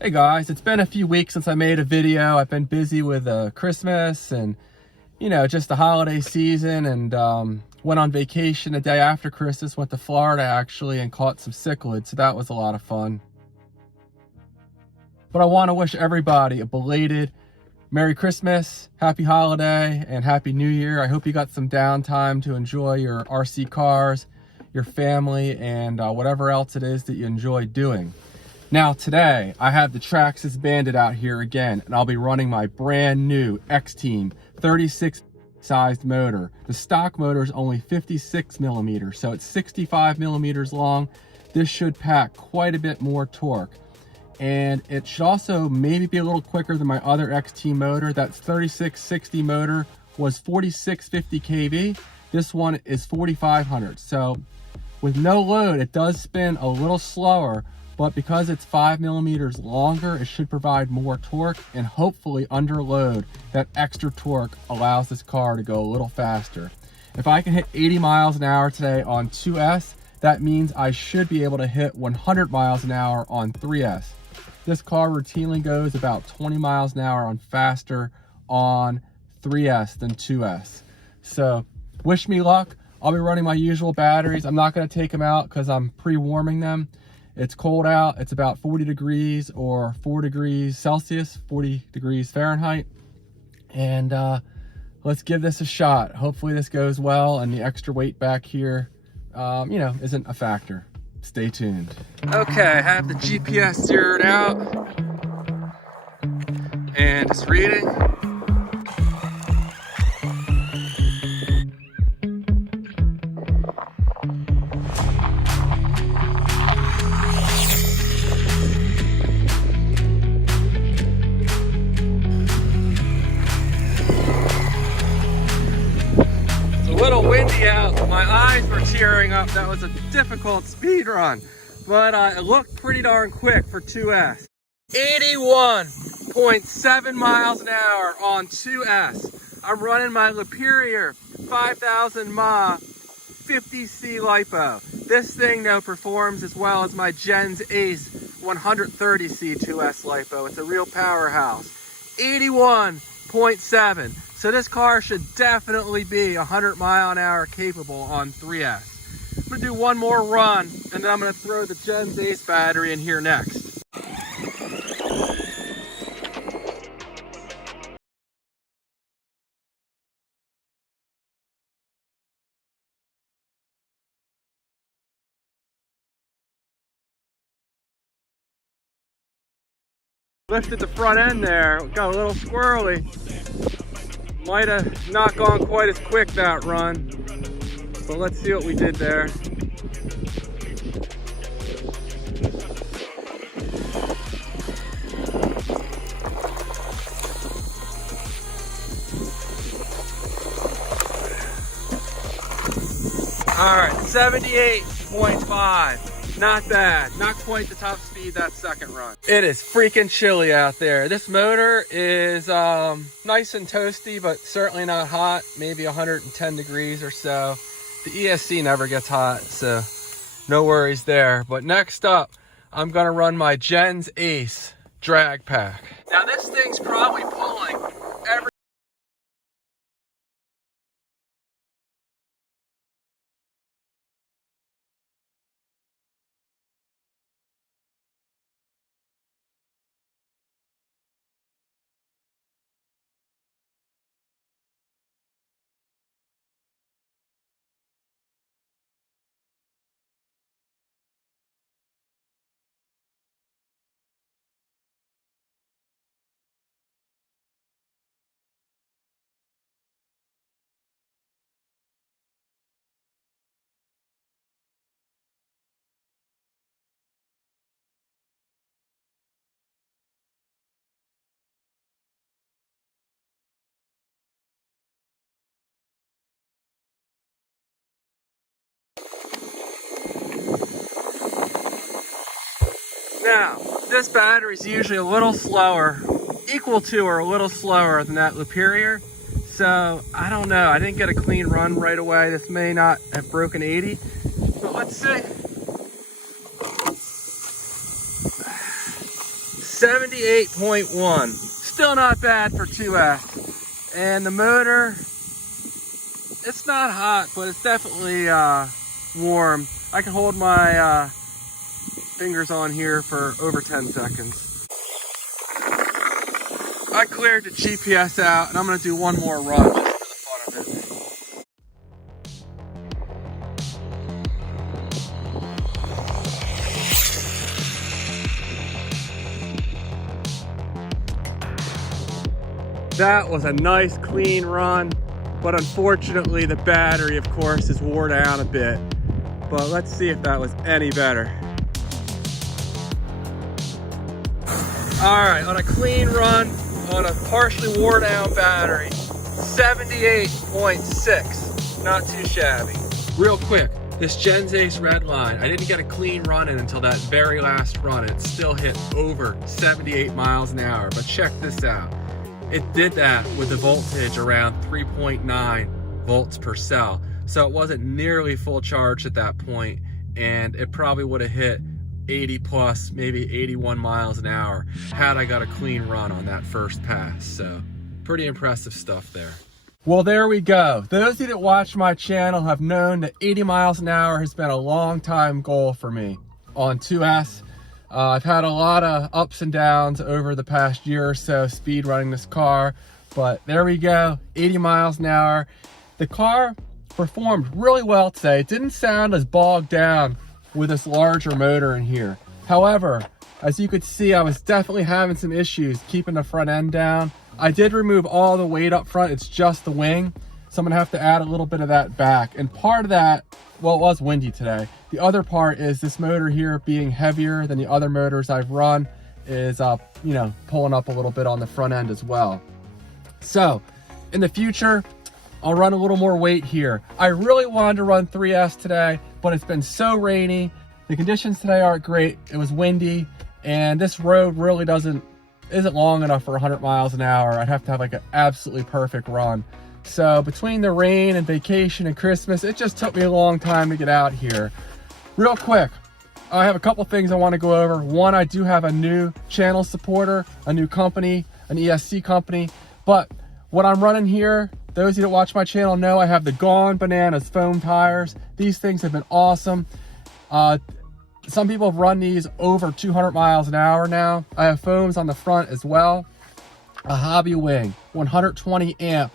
Hey guys, it's been a few weeks since I made a video. I've been busy with Christmas and, you know, just the holiday season, and went on vacation the day after Christmas, went to Florida actually, and caught some cichlid, so that was a lot of fun. But I want to wish everybody a belated Merry Christmas, Happy Holiday, and Happy New Year. I hope you got some downtime to enjoy your RC cars, your family, and whatever else it is that you enjoy doing. Now today, I have the Traxxas Bandit out here again, and I'll be running my brand new XTeam 36 sized motor. The stock motor is only 56 millimeters, so it's 65 millimeters long. This should pack quite a bit more torque. And it should also maybe be a little quicker than my other XTeam motor. That 3660 motor was 4650 kV. This one is 4500. So with no load, it does spin a little slower, but because it's 5 millimeters longer, it should provide more torque, and hopefully under load, that extra torque allows this car to go a little faster. If I can hit 80 miles an hour today on 2S, that means I should be able to hit 100 miles an hour on 3S. This car routinely goes about 20 miles an hour on faster on 3S than 2S. So wish me luck. I'll be running my usual batteries. I'm not going to take them out because I'm pre-warming them. It's cold out. It's about 40 degrees or 4 degrees Celsius, 40 degrees Fahrenheit. And let's give this a shot. Hopefully this goes well and the extra weight back here, you know, isn't a factor. Stay tuned. Okay, I have the GPS zeroed out and it's reading. It's a little windy out. My eyes were tearing up. That was a difficult speed run, but it looked pretty darn quick for 2S. 81.7 miles an hour on 2S. I'm running my Superior 5000 mAh 50C LiPo. This thing though performs as well as my Gen's Ace 130C 2S LiPo. It's a real powerhouse. 81.7. So this car should definitely be 100 mile an hour capable on 3S. I'm gonna do one more run, and then I'm gonna throw the Gen's Ace battery in here next. Lifted the front end there, got a little squirrely. Might have not gone quite as quick that run, but let's see what we did there. All right, 78.5. Not bad, not quite the top speed that second run. It is freaking chilly out there. This motor is nice and toasty, but certainly not hot, maybe 110 degrees or so. The ESC never gets hot, so no worries there. But next up, I'm gonna run my Gen's Ace drag pack. Now this thing's probably pulling every Now, this battery is usually a little slower, equal to or a little slower than that Superior. So I don't know, I didn't get a clean run right away. This may not have broken 80, but let's see. 78.1, still not bad for 2S. And the motor, it's not hot, but it's definitely warm. I can hold my fingers on here for over 10 seconds. I cleared the GPS out, and I'm gonna do one more run just for the fun of it. That was a nice clean run, but unfortunately the battery, of course, is wore down a bit. But let's see if that was any better. All right, on a clean run, on a partially wore down battery, 78.6, not too shabby. Real quick, this Gen's Ace red line, I didn't get a clean run in until that very last run. It still hit over 78 miles an hour, but check this out. It did that with the voltage around 3.9 volts per cell. So it wasn't nearly full charge at that point, and it probably would have hit 80 plus, maybe 81 miles an hour had I got a clean run on that first pass. So pretty impressive stuff there. Well, there we go. Those of you that watch my channel have known that 80 miles an hour has been a long time goal for me on 2S. I've had a lot of ups and downs over the past year or so speed running this car, but there we go, 80 miles an hour. The car performed really well today. It didn't sound as bogged down with this larger motor in here. However, as you could see, I was definitely having some issues keeping the front end down. I did remove all the weight up front, it's just the wing, so I'm gonna have to add a little bit of that back. And part of that, well, it was windy today. The other part is this motor here being heavier than the other motors I've run is, you know, pulling up a little bit on the front end as well. So in the future, I'll run a little more weight here. I really wanted to run 3S today, but it's been so rainy. The conditions today aren't great. It was windy, and this road really isn't long enough for 100 miles an hour. I'd have to have like an absolutely perfect run. So between the rain and vacation and Christmas, it just took me a long time to get out here. Real quick, I have a couple things I want to go over. One, I do have a new channel supporter, a new company, an ESC company. But what I'm running here, those of you that watch my channel know I have the Gone Bananas foam tires. These things have been awesome. Some people have run these over 200 miles an hour now. I have foams on the front as well. A Hobby Wing, 120 amp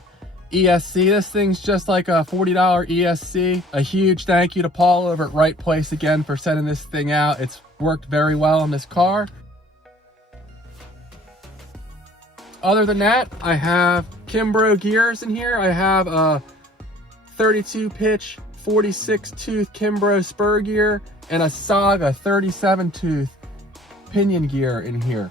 ESC. This thing's just like a $40 ESC. A huge thank you to Paul over at Right Place again for sending this thing out. It's worked very well on this car. Other than that, I have Kimbrough gears in here. I have a 32 pitch, 46 tooth Kimbrough spur gear and a Saga 37 tooth pinion gear in here.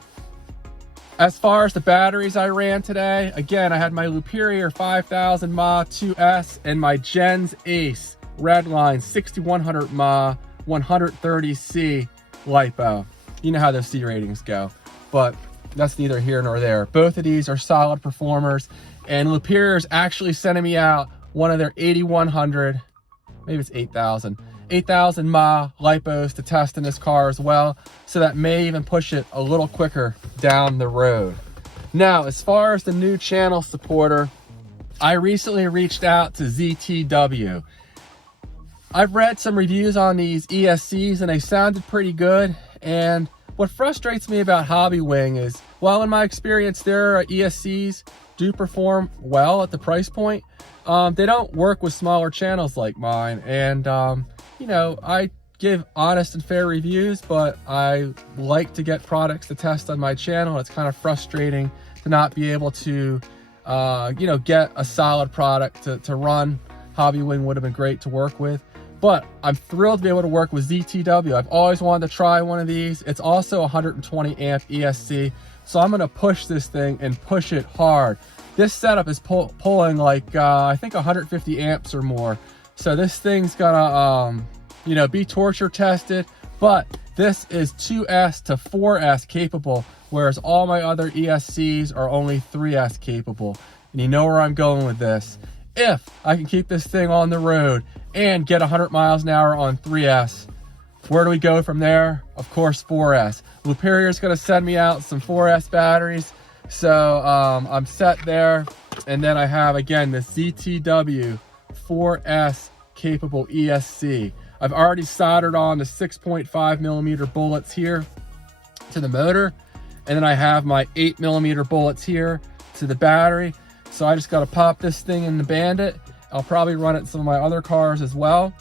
As far as the batteries I ran today, again, I had my Luperior 5000 mAh 2S and my Gen's Ace Redline 6100 mAh 130C LiPo. You know how those C ratings go, but that's neither here nor there. Both of these are solid performers, and Luperior's actually sending me out one of their 8100, maybe it's 8000 mAh LiPos to test in this car as well, so that may even push it a little quicker down the road. Now, as far as the new channel supporter, I recently reached out to ZTW. I've read some reviews on these ESCs and they sounded pretty good, and what frustrates me about Hobby Wing is, well, in my experience, their ESCs do perform well at the price point. They don't work with smaller channels like mine, and you know, I give honest and fair reviews, but I like to get products to test on my channel. It's kind of frustrating to not be able to, you know, get a solid product to run. Hobby Wing would have been great to work with, but I'm thrilled to be able to work with ZTW. I've always wanted to try one of these. It's also 120 amp ESC, so I'm gonna push this thing and push it hard. This setup is pulling like, I think 150 amps or more. So this thing's gonna, you know, be torture tested, but this is 2S to 4S capable, whereas all my other ESCs are only 3S capable. and you know where I'm going with this. If I can keep this thing on the road and get 100 miles an hour on 3S, where do we go from there? Of course, 4S. Superior is going to send me out some 4S batteries, so I'm set there. And then I have, again, the ZTW 4S capable ESC. I've already soldered on the 6.5 millimeter bullets here to the motor, and then I have my 8 millimeter bullets here to the battery. So I just got to pop this thing in the Bandit. I'll probably run it in some of my other cars as well,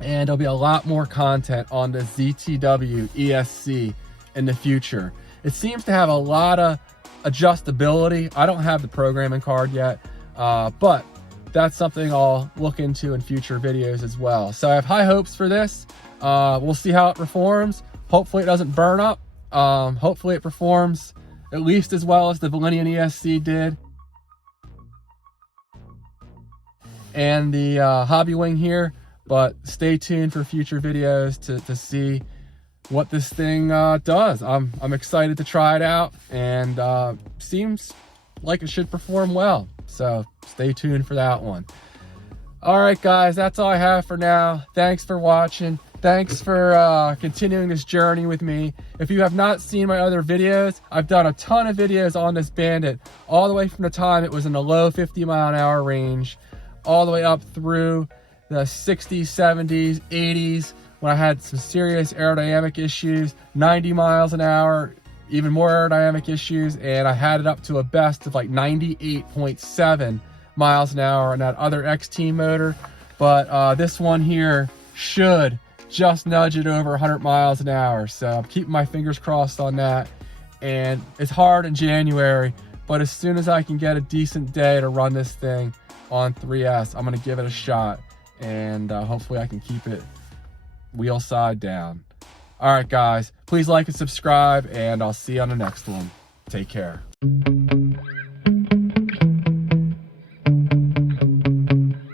and there'll be a lot more content on the ZTW ESC in the future. It seems to have a lot of adjustability. I don't have the programming card yet, but that's something I'll look into in future videos as well. So I have high hopes for this. We'll see how it performs. Hopefully it doesn't burn up. Hopefully it performs at least as well as the Valenian ESC did. And the Hobby Wing here, but stay tuned for future videos to see what this thing does. I'm excited to try it out, and seems like it should perform well. So stay tuned for that one. All right, guys, that's all I have for now. Thanks for watching. Thanks for continuing this journey with me. If you have not seen my other videos, I've done a ton of videos on this Bandit, all the way from the time it was in the low 50 mile an hour range, all the way up through the 60s, 70s, 80s, when I had some serious aerodynamic issues, 90 miles an hour, even more aerodynamic issues, and I had it up to a best of like 98.7 miles an hour on that other XTeam motor. But this one here should just nudge it over 100 miles an hour. So I'm keeping my fingers crossed on that. And it's hard in January, but as soon as I can get a decent day to run this thing on 3S, I'm gonna give it a shot, and hopefully I can keep it wheel side down. All right, guys, please like and subscribe, and I'll see you on the next one. Take care.